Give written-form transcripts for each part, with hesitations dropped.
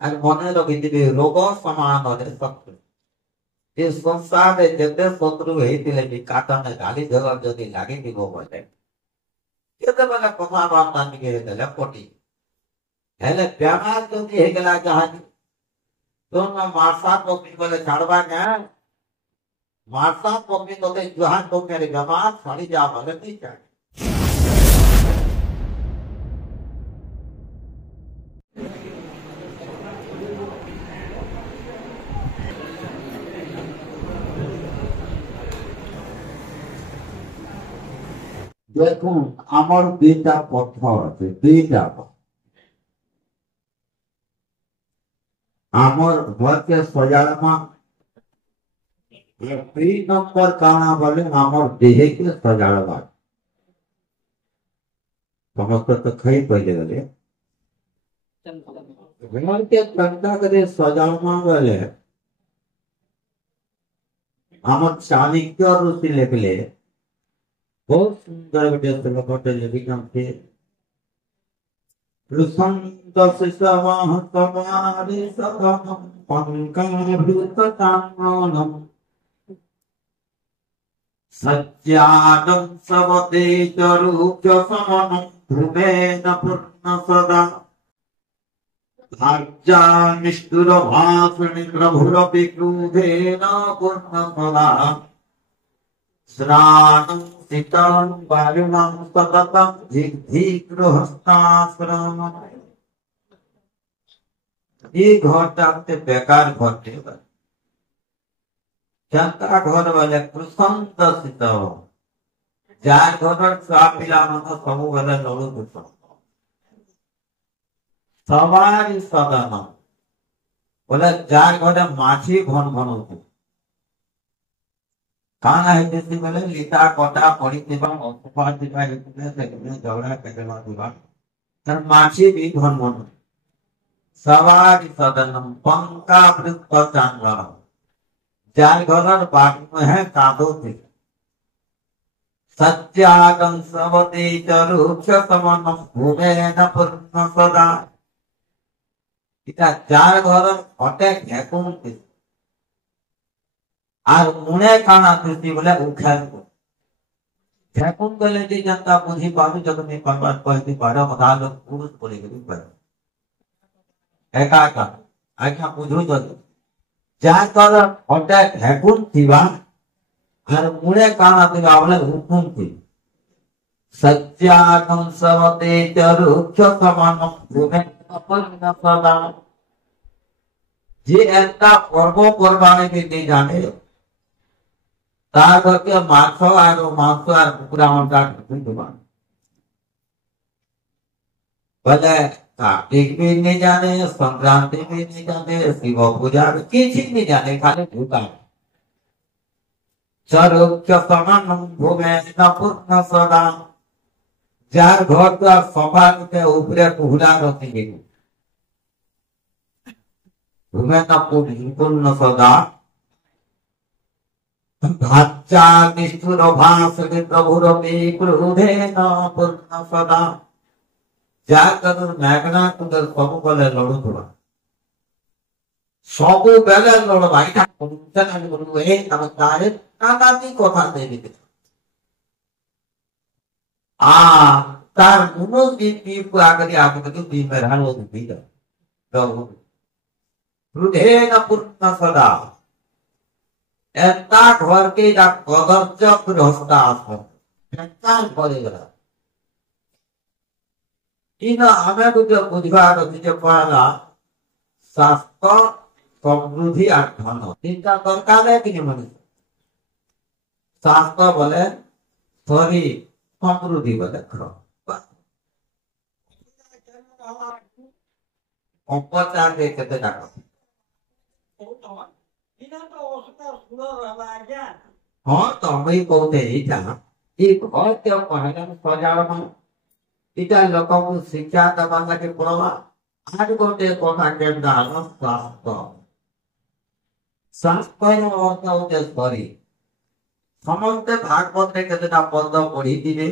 আর মনে রখিথিবে রোগ সমাନରେ শত্রু ଏ ସଂସାରରେ ଯେତେ ଶତ୍ରୁ ହେଇଥିଲେ ବି କାଟନେ ଗାଲି ଝଗଡ଼ ଯଦି ଲାଗିଥିବ ବୋଲେ କେତେବେଳେ କଥାବାର୍ତ୍ତା ଟିକେ ହେଇଥିଲେ ପଟି ହେଲେ ବେମାର ଯଦି ହେଇଗଲା ଯାହାକି ତୋର ମାର୍ସା ପକ୍ଷୀ ବୋଲେ ଛାଡ଼ବା କେଁ ମାର୍ସା ପକ୍ଷୀ ତୋତେ ଜୁହାର ପକ୍ଷରେ ବେମାର ଛାଡ଼ି ଯା ବୋଲେ ନେଇ ଛାଡ଼େ দেখুন আমার দুইটা পথ আছে দুইটা আমার ঘরকে সজাড়মা দুই নম্বর কানা বলে আমার দেহকে সজাড়বা সমস্ত তো খাই পড়ে গেলে ঘরকে ঠান্ডা করে সজাড়মা বলে আমার চাণক্য ঋষি লেখলে बहुत सुंदर वीडियो श्लोक टेलीविजन पे रुसंत सिसवाह समारे सदम पंकाभृततांगनम सज्जानं सवते चरुक्य समनं भूमेन पूर्ण सदा भाज्या निष्ठुर भाषणि प्रभुरपि क्रोधेन पूर्ण सदा स्नानं शीतलं वायुनं सततं गृहस्थाश्रमम् ये घरटा बेकार घरटे जनता घर वाले कृषंत शीत जार घर छुआ पिला सब बेले लड़ू सवारी सदन बोले जार घरे माछी घन घन काना है जैसे बोले लीता कोटा पड़ी दिबा उपवास दिबा इतने से झगड़ा करना दिबा तर माछी भी घन घन सवारी सदनम पंका वृत्त चांगला जार घर बाट में है कादो थी सत्यागम सवते चरुक्ष समनम भूमेन पूर्ण सदा इता जार घर हटे घेकुन थी আর মনে কানা দৃষ্টি বলে উখান ঠেকুন গেলে যে জনতা বুঝি পাবে যখন এই পারবার কয়েকটি পারা মতাল পুরুষ বলে গেলি পারে একা একা আইখা বুঝু যদি যা কর হটা ঠেকুন থিবা আর মনে কানা দিবা বলে হুকুম থি সত্যাগম সবতে চরুক্ষ সমানম ভূমে অপর্ণ সদা যে একটা পর্ব পর্বাণী বিধি জানে तार करके मांस और कुकुरा अंडा बोले कार्तिक भी नहीं जाने संक्रांति भी नहीं जाने शिव पूजा किसी नहीं जाने खाली भूता चरुक्ष समान भूमेन पूर्ण सदा जार घर तो सफा के ऊपरे कुहरा रखी भूमेन पूर्ण सदा भाज्या निष्ठुर भाषणि प्रभुरपि क्रोधेन पूर्ण सदा जार कदर मैगना तुंदर सबु बेले लड़ुथुबा सबु बेले लड़बा এটা কোনটা আমি বলবো এই নমস্কার নানাদি কথা দেবে তার মনো বিপি পুরাগরি আগতে বিমেরান ও দিদা তো ক্রোধেন পূর্ণ সদা একটা ঘরকে যা কদর্য গৃহস্থ আশ্রম একটা ঘরে গেলা ইনা আমি দুটো বুঝবার দিতে পারলা স্বাস্থ্য সমৃদ্ধি আর ধন তিনটা দরকার কিনে মানুষ স্বাস্থ্য বলে শরীর সমৃদ্ধি বলে অপচার কেতে টাকা हाँ तो मैं कहते इटा एक घर के पहले सजावा इटा लोगों को शिक्षा दबा लगे पड़वा आज गोटे कोना के दान स्वास्थ्य स्वास्थ्य अर्थ होते शरीर समस्त भागवत केतना पद पढ़ी दिबे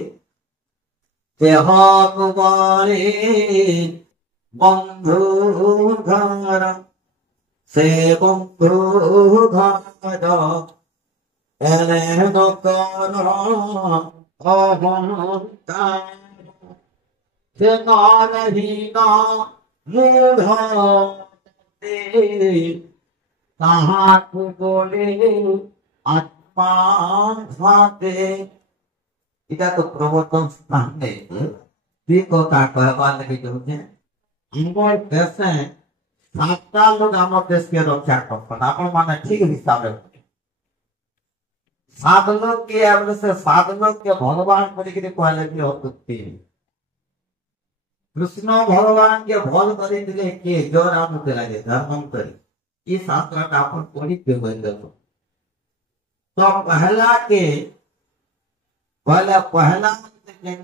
देह कुमारी বন্ধু ঘর সে বন্ধু ঘর এলে নকর অহংকার সে নরহীন মূঢ় তাহাকে বলে আত্মা ঘাতে। এটা তো প্রবর্তন স্থান নেই দুই কথা কহবার লাগে চলছে। আমার দেশে 7টা লোক আমার দেশকে রক্ষা করছেন আপন মানে ঠিক হিসাবে 7 লোক কে আপনি সে 7 লোককে ভগবান করে কহলে কি হতুক্তি कृष्ण भगवान के भल कर दिले के जोर आमुते लगे धर्म करी ये शास्त्र का अपन पढ़ी पे बंद तो पहला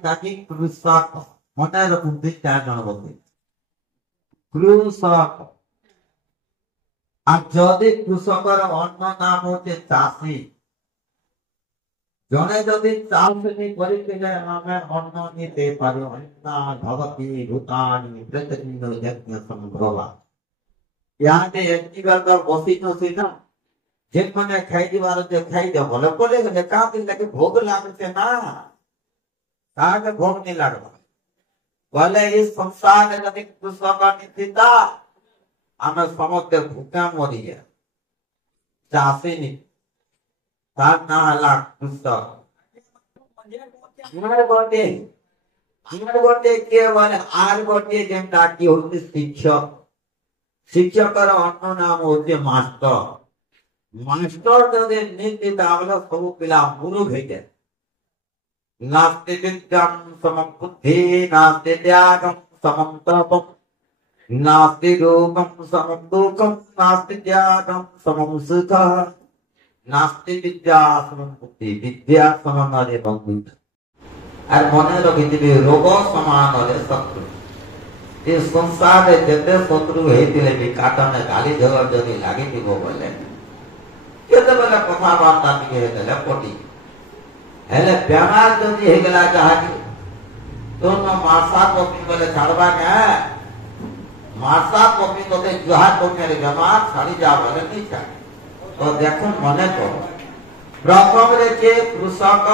ताकि कृषक मोटा रकम दे 4 जन बंदे कृषक আর যদি কৃষকের অন্য নাম হচ্ছে চাষী জনে যদি চাষনি করিতে আমি অন্য নিতে পারি অন্না ভগতি ভূতানি প্রতিদিন যজ্ঞ সম্ভবা ইয়াতে একটি গল্প বসিত না যে মানে খাই দিবার যে খাই দে বলে বলে যে কাঁদি লাগে ভোগ লাগছে না তাকে ভোগ नहीं লাগবে বলে এই সংসারে যদি কৃষক নিতিতা আমি সমস্ত ভূখা মরি যায় চাষিনি তার না হলা কৃষক আমার গোটে কে বলে আর গোটে যেটা কি হচ্ছে শিক্ষক শিক্ষকের অন্য নাম হচ্ছে মাস্টার মাস্টার যদি নীতি তাহলে সব পিলা মূর্খ হয়ে যায় নাস্তি বিদ্যাম সমম বুদ্ধি নাস্তি ত্যাগম সমম তপম नास्ति रोगम समम दुखम नास्ति त्यागम समम सुखम नास्ति विद्या समम बुद्धि विद्या समान हरे बंधु আর মনে রাখিবে রোগ সমান হলে শত্রু এই সংসারে যেতে শত্রু হইতিলে বি কাটনে গালি ঝগড়া যদি লাগি দিব বলে কেতবেলা কথাবার্তা ଟିକେ হেলে পটি হেলে বেমার যদি হেগলা যাহাকি তো মাসা কপি বলে ছাড়বা কে मासा कॉपी तो जुहा करने बेमार छाड़ी जा बोले नहीं चाहिए तो देखो मने को प्रथम रे जे कृषक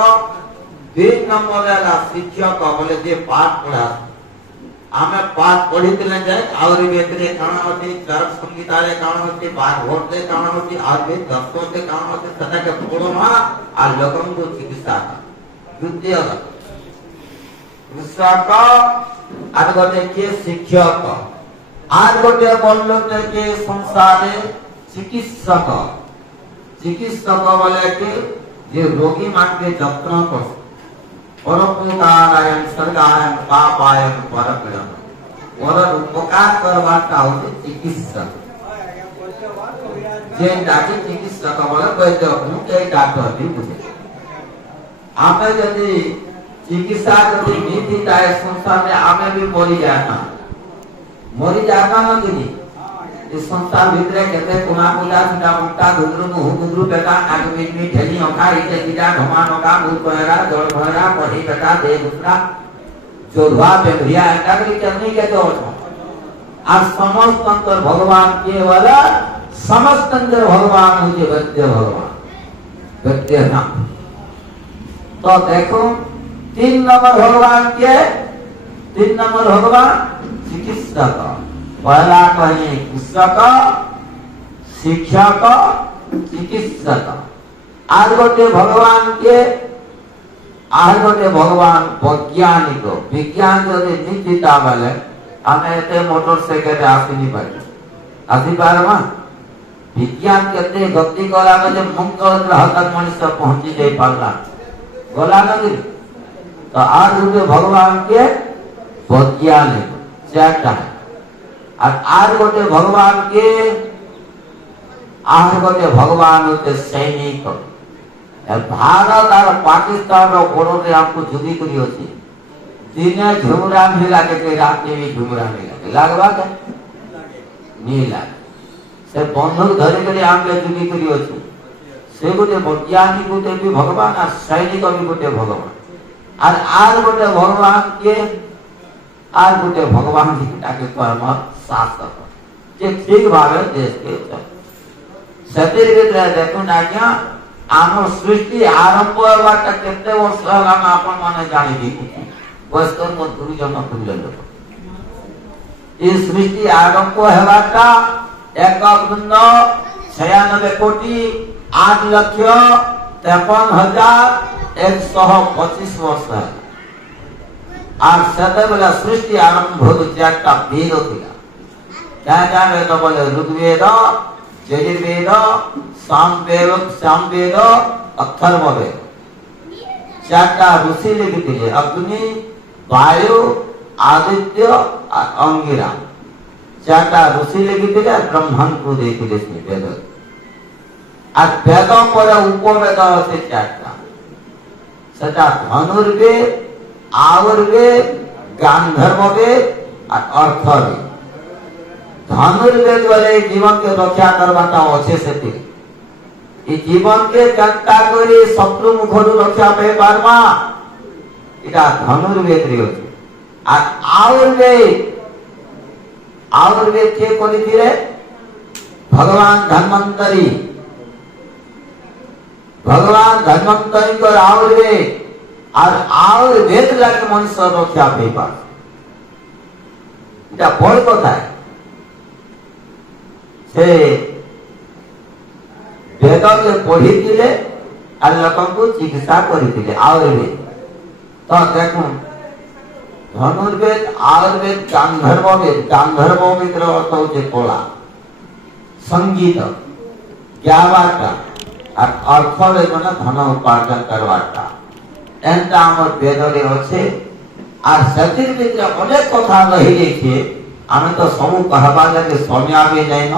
2 नंबर ला शिक्षक बोले जे पाठ पढ़ा आमे पाठ पढ़ी दिले जाय और बेतरे काण होती चरक संगीता रे काण होती बार वोट दे काण होती और भी दस्तों से काण होती सदा के पढ़ोमा आ लोगन को चिकित्सा द्वितीय कृषक আর গতে কে শিক্ষক আর গোটে বলল যে সংসারে চিকিৎসক চিকিৎসক বলে কি যে রোগী মানকে যত্ন করে পরোপকারায়ণ সর্গায়ণ পাপায়ণ পরপীড়ন ওর উপকার করবাটা হচ্ছে চিকিৎসক যে ডাকি চিকিৎসক বলে বৈদ্য এই ডাক্তার বুঝে আমি যদি চিকিৎসা যদি নীতি তাই সংসারে আমি भी মরি যায় না मरी जाता ना कि इस संसार भीतर कहते कुना पूजा सीधा मुक्ता गुंगरू बेटा नाग मीट मीट ढेली ओका इते सीधा ढमान ओका दूध बहरा जोड़ बहरा पढ़ी बेटा दे दूसरा जोधवा बेभरिया एकाग्री करने के तो आज समस्त अंतर भगवान के वाला समस्त अंतर भगवान मुझे वैद्य भगवान वैद्य नाम तो देखो 3 नंबर भगवान के 3 नंबर भगवान चिकित्सक पहला कहे कृषक शिक्षक चिकित्सक आज गोटे भगवान के आज गोटे भगवान वैज्ञानिक विज्ञान जदि नीतिता बेले आमे एते मोटरसाइकेल आसी नहीं पारे आसी पारमा विज्ञान केते गति कला जे मंगल ग्रह तक मनुष्य पहुंची जाई पारला गला नहीं तो आज गोटे भगवान के वैज्ञानिक चारटा और गोटे भगवान के गोटे भगवान होते सैनिक भारत और पाकिस्तान बॉर्डर आपको जुदी करी होती दिने झुमरा भी लागे के रात में भी झुमरा नहीं लागे लगवा के नहीं लागे से बंधुक धरी करे आमले जुदी करी होती से गोटे वैज्ञानिक गोटे भी भगवान और सैनिक भी गोटे भगवान और गोटे भगवान के আর গোটে ভগবান তাকে কর্ম শাসক যে ঠিক ভাবে দেশকে ସେଥିର ଭିତରେ ଦେଖୁନ ଆଜ୍ଞା ଆମ ସୃଷ୍ଟି ଆରମ୍ଭ ହେବାଟା କେତେ ବର୍ଷ ହେଲାଣି ଆପଣ ମାନେ ଜାଣିବି ବୟସ୍କ ମୋ ଗୁରୁଜନ ତୁଲ୍ୟ ଲୋକ ଏ ସୃଷ୍ଟି ଆରମ୍ଭ ହେବାଟା 1,96,8,53,125 ବର୍ଷ আর সেତେବେଳେ ସୃଷ୍ଟି ଆରମ୍ଭ ଚାରିଟା ବେଦ ଥିଲା क्या वेद बोले ऋग्वेद यजुर्वेद सामवेद अथर्ववेद चारटा ऋषि लिखी अग्नि वायु आदित्य अंगिरा चारटा ऋषि लिखी ब्रह्मांड को देखिए वेद আর वेद पर उपवेद अच्छे चारटा सेटा धनुर्वेद आयुर्वेद गांधर्ववेद और अर्थवेद धनुर्वेद वाले जीवन के रक्षा करवाता अच्छे से जीवन के जनता करी शत्रु मुखरु रक्षा पे पारमा इटा धनुर्वेद रे अछि आ आयुर्वेद के कोलिथिले भगवान धन्वंतरी को आयुर्वेद और आयुर्वेद लागे मनुष्य रक्षा पे पार इटा बड़ कथा है से वेद के पढ़ी और लोक चिकित्सा करते आयुर्वेद तो देखो धनुर्वेद आयुर्वेद गांधर्ववेद अर्थ होचे कला संगीत ज्ञावाटा और अर्थवेद माने धन उपार्जन करवाटा एंता हमर वेद रे अछि और सतिर भितर अनेक कथा रहि जाइछे आमे तो सब कहबा लगे समय आबे नै न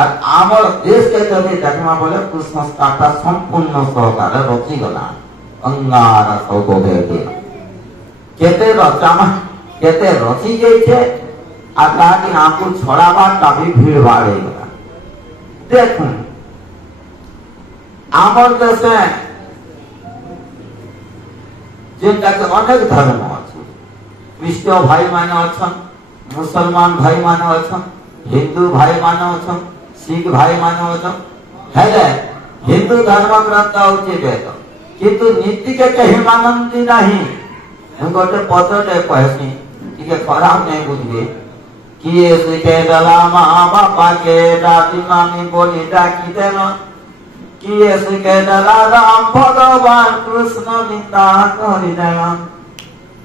और आमर देश के जदि देखमा बोले कुसंस्कारता संपूर्ण सहकार रचि गला अंगार सब भेटे केते रचना केते रचि जाइछे आ ताकि आपको छड़ाबा तभी भीड़ भाड़ गला देखो आमर देशे जिनका के अनेक धर्म अछि क्रिश्चियन भाई माने अछन मुसलमान भाई माने अछन हिंदू भाई माने अछन सिख भाई माने अछन हेले हिंदू धर्म ग्रंथ होचे वेद किंतु नीति के कहि मानंती नहीं गोटे पत्रटे कहसी कि खराब नहीं बुझबे किए सिखे दला मां बापा के दादी मामी बोली डाकी देना किए सिखे दला राम भगवान कृष्ण निंदा करि देना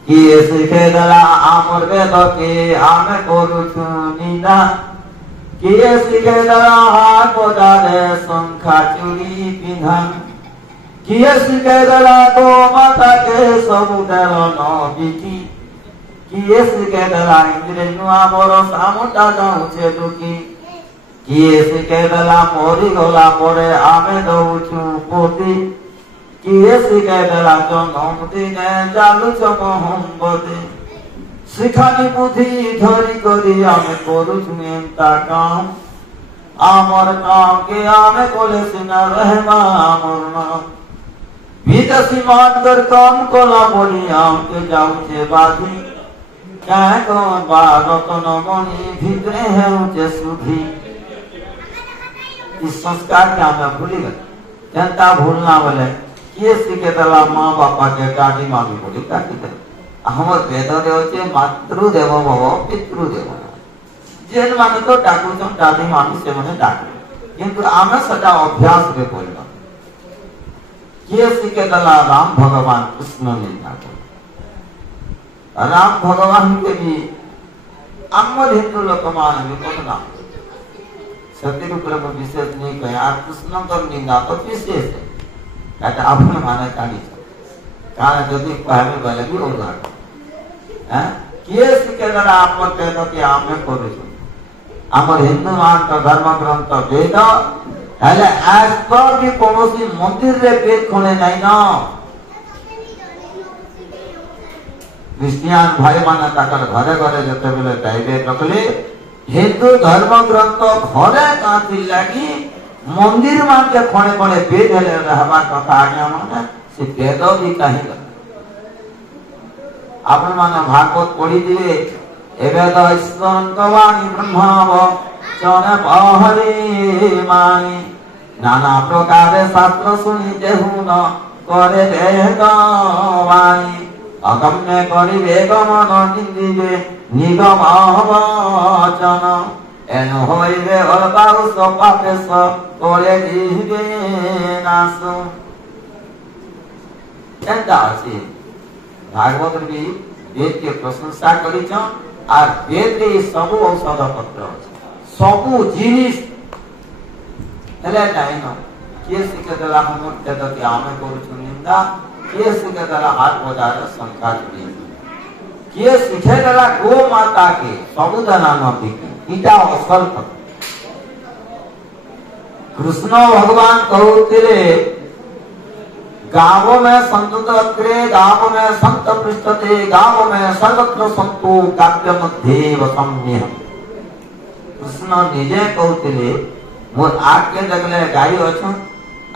किए सिखे दला आमर वेद के आमे करूछु निंदा किए सिखे दला हाथ बजाले शंखा चूड़ी पिंधन किए सिखे दला गो माता के समुद्र नबीती किए सिखे दला इंद्र नुआ बरो सामुटा जाउछे दुखी किए सिखे दला मोरी गला परे आमे दउछु पोती किए सिखे दला जनम दिने चालुछ मोहम्मदी शिखानी बुद्धि धरी करी आमे करूछु एंता काम आमर काम के आमे कोले सिना रहमा आमर नाम विदेशी मानकर काम कोला बोली आम के जाउछे बाधी क्या कौन रतन मणि भितरे है उचे सुधी इस संस्कार के हमें भूली गए जनता भूलना बोले किए सीखे दला माँ बापा के दादी मामी बोली काटी दे हमर वेद रे होचे मातृदेव भव पितृदेव जेन माने तो डाकू छन दादी मामी से माने डाकू किंतु आमे सदा अभ्यास रे बोलबा किए सीखे दला राम भगवान कृष्ण लीला राम भगवान के भी अमर हिंदू लोक मान भी कोना सत्य रूप में विशेष नहीं कहे आ कृष्ण तो निंदा तो विशेष है काटा आपने माने काली कारण यदि कहबे बोले भी होगा हैं किए सीखे दला आप कहतो कि आमे करू छु हमर हिंदू मान का धर्म ग्रंथ वेद हेले आज तो भी कोनोसी मंदिर रे पेट खोले नहीं ना क्रिश्चियन भाई माने ताकर घरे घरे जते बेले जाइबे रखले हिंदू धर्म ग्रंथ घरे काथि लागी मंदिर मान के खोणे खोणे पेट हेले रहबा कथा आज्ञा माने से वेद भी कहि आपन माने भागवत पढ़ी दिए ଏବେ ତ ଈଶ୍ୱରଙ୍କ ବାଣୀ ବ୍ରହ୍ମାବ ଜଣେ ପହରି ମାଣି নানা প্রকারে শাস্ত্র শুনিতে হুন করে বেদ বাণী অগম্য করিবে গমন নিন্দিবে নিগম বচন এন হইবে অলবাউস পাপেশ করে দিবে নাশ। এন্টা আছে ভাগবত বি বেদকে প্রশংসা করিছ আর বেদে সবু ঔষধ পত্র আছে সবু জিনিস ହେଲେ ନାଇଁ ନ କିଏ ଶିଖେଇଦେଲା ମୂର୍ତ୍ତି ଯଦି ଆମେ କରୁଛୁ ନିନ୍ଦା କିଏ ଶିଖେଇଦେଲା ହାତ ବଜାରରେ ସଂଖ୍ୟା ଦିଏ କିଏ ଶିଖେଇଦେଲା ଗୋ ମାତା କେ ସବୁଦାନା ନଦୀକି ଇଟା ଅସଲ କଥା। କୃଷ୍ଣ ଭଗବାନ କହୁଥିଲେ गाँव में संत अग्रे गाँव में संत पृष्ठते गाँव में सर्वत्र संतो काव्यम देव सम्य। कृष्ण निजे कहते मोर आग के देखले गाई अच्छन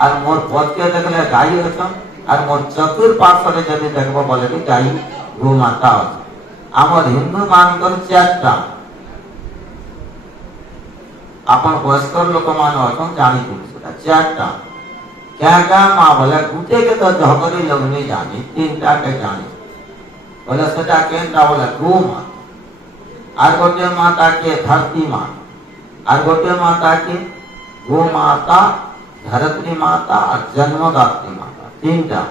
और मोर पद के देखले गाई अच्छन और मोर चतुर्पार्श्व रे जदि देखबो बोले कि गाई गो माता अछि। हमर हिंदू मानकर चारटा अपन वयस्कर लोक मान अच्छन जानि सेटा चारटा क्या क्या मां बोले गुटे के तो झगड़ी लगनी जानी तीनटा के जानी बोले सेटा केनटा बोले गो माता और गोटे माता के धरती मां और गोटे माता के गो माता धरत्री माता और जन्मदात्री माता तीनटा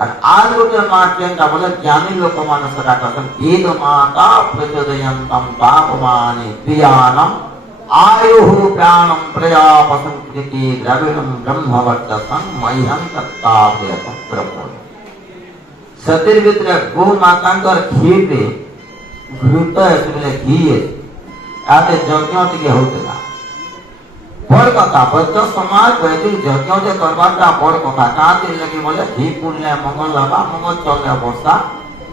और आज गोटे मां केनटा बोले ज्ञानी लोक मान सेटा कहन वेद माता प्रचोदयन्तम पापमानि प्रियानम आयुः प्राणम प्रजापसंकृति द्रविणम ब्रह्मवर्चसं मह्यं तत्तावयतं प्रभो। सतीर भितर गो मातांकर घी घृत है घी आते यज्ञ टिके होतला बड़ कथा बच्चा समाज वैदिक यज्ञ जे करबाटा बड़ कथा काते लगी बोले घी पुरले मंगल लगा मंगल चलले वर्षा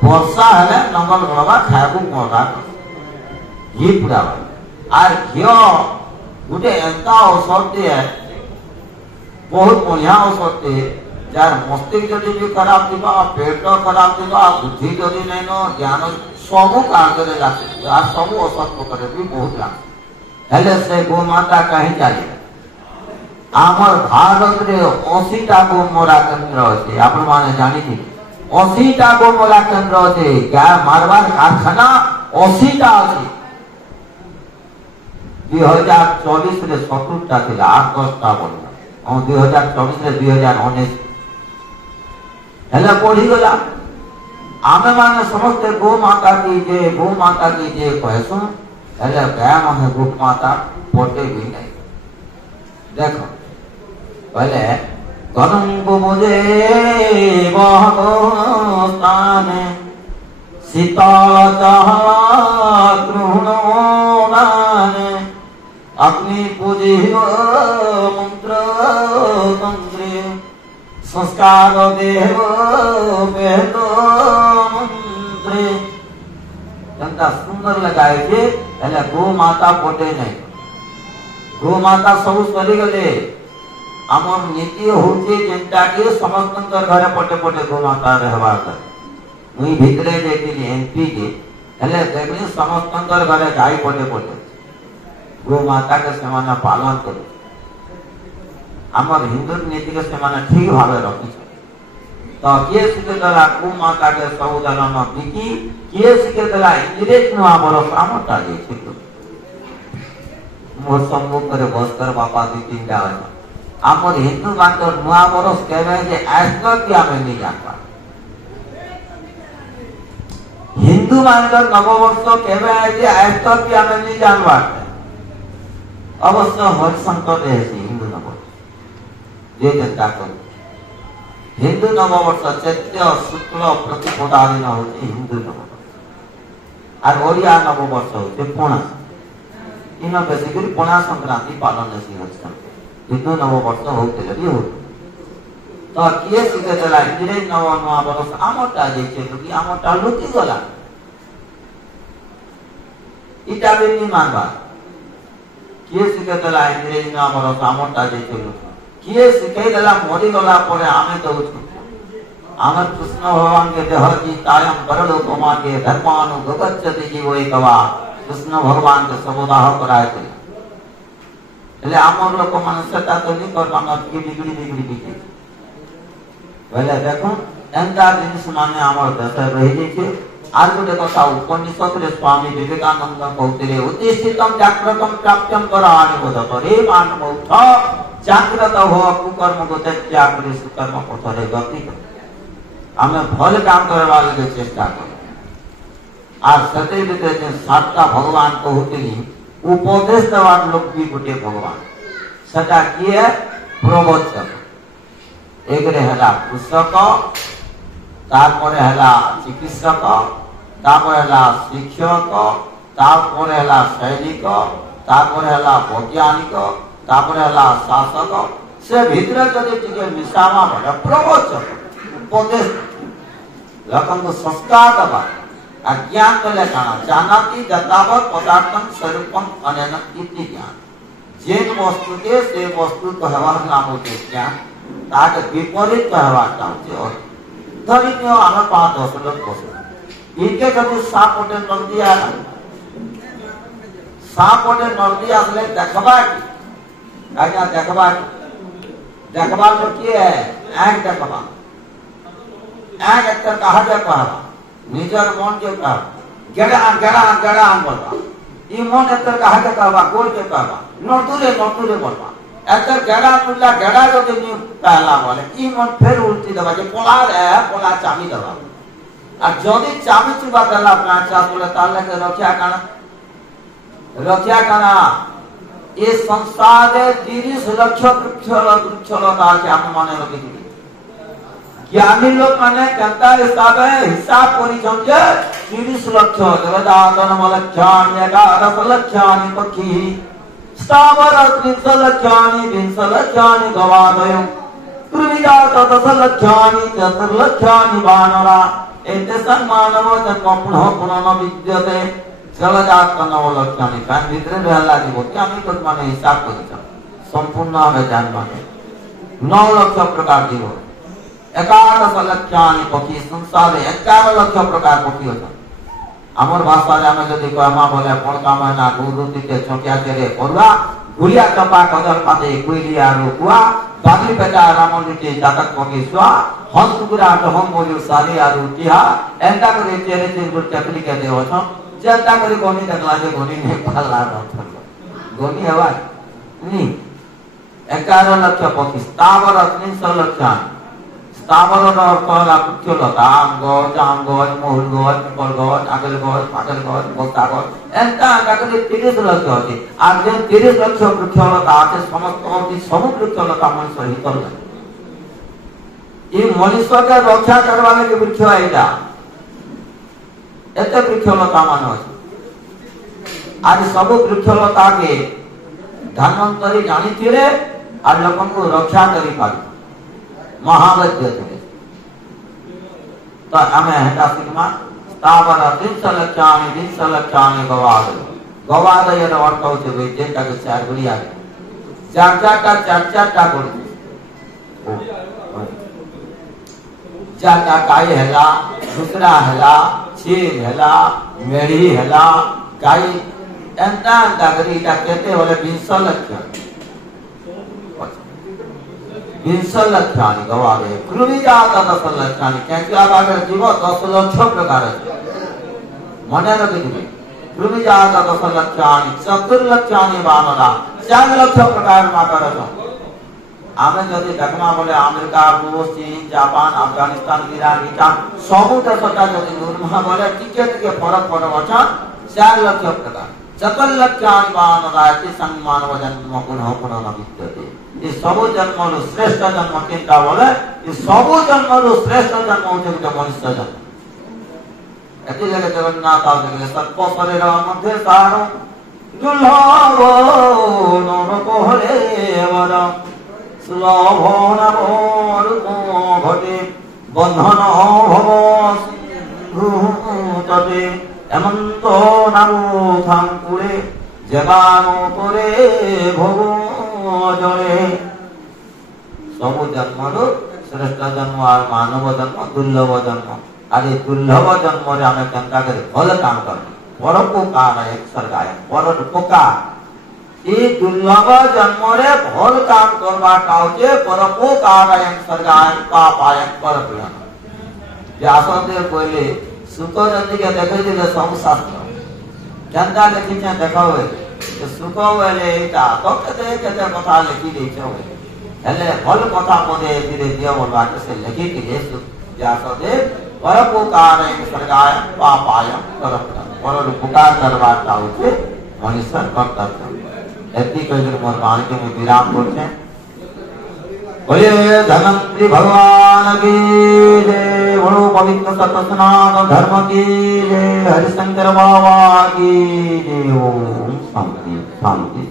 वर्षा हेले मंगल लगा खायबु मोरा घी पुरा আর ঘিও গোটে এন্তা ঔষধ বহুত বঢ়িয়া ঔষধ যার মস্তিষ্ক যদি খারাপ থিবা পেট খারাপ থিবা বুদ্ধি যদি নাইন জ্ঞান সবু কার্যরে লাগছে আর সবু ঔষধ পত্রে বি বহুত লাগছে হেলে সে গোমাতা কাহি চালি আমার ভারতরে 80টা গোমরা কেন্দ্র আছে আপন মানে জানিথিবে 80টা গোমরা কেন্দ্র আছে গা মারবার কারখানা 80টা আছে 2024 रे 70टा थिला 8-10टा बोलला और 2024 रे 2019 हेला पढ़ी गला आमे माने समस्त गो माता की जे कहसु हेले गया माने गो माता पोटे भी नहीं देखो पहले गणंग मुझे बहगोस्तान शीतल द्रुहणाने अग्नि पूजिव मंत्र तंत्रे संस्कार देव वेद मंत्रे जंता सुंदर लगाए थे हेले गो माता पोटे नहीं गो माता सब सरी गले आमर नीति होचे जेंटा के समस्त घरे पोटे पोटे गो माता रहबा कर मुई भितरे जेतिली एमपी के हेले देखली समस्त घरे गाय पोटे पोटे गो माता के सेमाना पालन करो आमर हिंदू नीति के सेमाना ठीक भावे रखी तो किए सिके दला गो माता के सौदान न बिकी किए सिके दला इंग्रेज न आमर सामता जे छितो मोर सम्मुख करे बस्तर बापा दी तीनटा आमर हिंदू मातर नुआ बरस केवे जे आजक कि आमे नि जानबा हिंदू मानकर नववर्ष केवे जे आजक कि आमे नि जानबा अवश्य हरिशंकर रहसी हिंदू नववर्ष जे जनता को हिंदू नववर्ष चैत्र शुक्ल प्रतिपदा दिन होती हिंदू नववर्ष और ओडिया नववर्ष होते पणा इन बेसिकली पणा संक्रांति पालन से हरिशंकर हिंदू नववर्ष होते भी हो तो किए सिके देला इंग्रेज नवा वर्ष आमटा जे छे कि आमटा लुटी गला इटा भी नहीं मानबा किए सिके देला इंग्रेज नवा वर्ष आमटा जे छे किए सिके देला मरि गला परे आमे तो आमर कृष्ण भगवान के देह जी तायम परलोक मार्गे धर्मानु गगच्छति जीवो एकवा कृष्ण भगवान के सबोदाह कराए थे એટલે આમર લોકો મને સતા તો નહીં કરવાનો બીગડી બીજે એટલે দেখো એંતા જીનિસ માને આમર દશા રહી જાય છે আর গোটে কথা উপনিষদরে স্বামী বিবেকানন্দ কৌতিরে উদ্দেশিতম জাগ্রতম প্রাপ্তম করানি বোধরে মানব উঠ জাগ্রত হো কুকর্ম গোতে ত্যাগ করে সুকর্ম পথরে গতি কর আমি ভাল কাম করবার লাগে চেষ্টা করি আর সতেই ভিতরে যে সাতটা ভগবান কহুতিলি উপদেশ দেওয়ার লোক भी গোটে ভগবান সেটা কি প্রবচক এগরে হেলা পুস্তক তারপরে হেলা চিকিৎসক তারপরে হেলা শিক্ষক তারপরে হেলা সৈনিক তারপরে হেলা বৈজ্ঞানিক তারপরে হেলা শাসক সে ভিতরে যদি টিকে মিশামা বলে প্রবচক উপদেশ লোকଙ୍କୁ ସଂସ୍କାର ଦେବା আর জ্ঞান কলে কানা জানাতি যথাবৎ পদার্থম স্বরূপম অনেন ইতি জ্ঞান যে বস্তুকে সে বস্তু কহবার নাম হচ্ছে জ্ঞান তার বিপরীত কহবারটা হচ্ছে অর্থ ধরি নিও আমার 5-10 লোক বসে ইনকে যদি সাপ ওটে নদী আলা সাপ ওটে নদী আসলে দেখবা কি আজ্ঞা দেখবার তো কি এক দেখবা এক একটা কাহা দেখবা নিজের মন কে কহবা গড়া বলবা ই মন একটা কাহা দেখবা গোল কে কহবা নতুরে বলবা একটা গড়া মুল্লা গড়া যদি নি कहला বলে ই মন ফের উল্টি দেবা যে পোলা চাবি দেবা আর যদি চাবি চুবা দেলা কাঁচা বলে তাহলে রক্ষা কানা এই সংসারে 30 লক্ষ বৃক্ষলতা আছে আমি মনে রাখি জ্ঞানী লোক মানে কেনতা হিসাব করিছন যে 30 লক্ষ দেবদাতন মলক্ষানি 11 লক্ষানি পক্ষী স্থাবর 30 লক্ষানি 20 লক্ষানি গবাদয় কৃমিজাত 10 লক্ষানি 14 লক্ষানি বানরা এতে সম্মানব জন্ম পুনঃ বিদ্যতে জলজাত 9 লক্ষানি কান ভিতরে রহলা দিব আমি তো মানে হিসাব করিছ সম্পূর্ণ হবে জানমানে 9 লক্ষ প্রকার জীব 11 লক্ষানি পক্ষী সংসারে 11 লক্ষ প্রকার পক্ষী আছে আমার ভাষায় আমি যদি কয়মা বলে পড়কা মানা গুরুতিতে ছকিয়া কেরে পড়বা গুলিয়া চপা কদল পাতে কুইলিয়া রুকুয়া বাগলি পেটা রামলিতে জাতক পক্ষী সুয়া হংসুগুরা হম ময়ূর সালি আর উঠিয়া এন্টা করে চেরে চিরগুর চাকরি কে দেও ছ যেটা করে গনি দেখলা যে গনি নে পাল্লা রথল গনি হওয়া নি 11 লক্ষ পক্ষী স্থাবর 300 লক্ষ স্থাবর অর্থ হল বৃক্ষলতা আম গছ জাম গছ মহুল গছ পিপল গছ আগেল গছ পাগল গছ বস্তা গছ এন্টা করে 30 লক্ষ আছে আর যে 30 লক্ষ বৃক্ষলতা আছে সমস্ত সবু বৃক্ষলতা মন সহিত এই মনুষ্যকে রক্ষা করবার লাগে বৃক্ষ এটা এত বৃক্ষলতা মানুষ আজ সবু বৃক্ষলতাকে ধন্বন্তরী জানিଥିଲେ আর লোকଙ୍କୁ রক্ষা করি পারি মহাবদ্য থেকে তো আমি হেটা শিখমা স্থাবর 300 লক্ষানি 20 লক্ষানি গবাদয়ের অর্থ হচ্ছে যেটাকে চার গুলিয়া চারটা করছে চারটা গাই হেলা দুসরা হেলা ছিল হেলা মেড়ি হেলা গাই এন্তা করে এটা কেতে হলে 20 লক্ষ 20 লক্ষানি গবাদে কৃমিজাত 10 লক্ষানি ক্যাঁচুয়াবাগের জীব 10 লক্ষ প্রকার আছে মনে রাখি দিবে কৃমিজাত 10 লক্ষানি 14 লক্ষানি বানরা 4 লক্ষ প্রকার মাতার আছে আমি যদি দেখমা বলে আমেরিকা রুশ চীন জাপান আফগানিস্তান ইরান ইরাক সবু দেশটা যদি দুর্মা বলে টিকে ফরক পড়ব 4 লক্ষ প্রকার 14 লক্ষানি বানরা আছে সম্মানব জন্ম পুনঃ বিদ্যতে এই সবু জন্মর শ্রেষ্ঠ জন্ম চিন্তা বলে এই সবু জন্মর শ্রেষ্ঠ জন্ম হচ্ছে মনুষ্য জন্ম এটি লাগে জগন্নাথ দেখলে সর্প শরীর মধ্যে তার দুর্লভ নরকহরে বর সুলভ ঘটে বন্ধন ভব তটে এমন্ত নাম থাঙ্কুরে যেবানো তোরে ভোগ জলে সবু জন্মর श्रेष्ठ जन्म और मानव जन्म दुर्लभ जन्म आदि दुर्लभ जन्म रे आमे केनता करे भल काम कर परोपकार एक सरगाय परोपकार ई दुर्लभ जन्म रे भल काम करबा काउचे परोपकार एक सरगाय पापाय परप्रिय व्यासदेव कहले सुखदत्त के देखे दिले सब शास्त्र केनता लिखि छै देखावे सुख बेले एटा तो केते केते कथा लिखि दै छै हेले भल कथा मने धीरे दिया बोलबा के से लिखि के व्यासदेव परोपकार सर्गाय पापाय परोपकार करबा चाहूचे मनुष्य कर्तव्य एति कहकर मोर वाणी के मैं विराम करते बोले धनंत्री भगवान की जय बोलो पवित्र सत्य सनातन धर्म की जय हरिशंकर बाबा की जय ओम शांति शांति।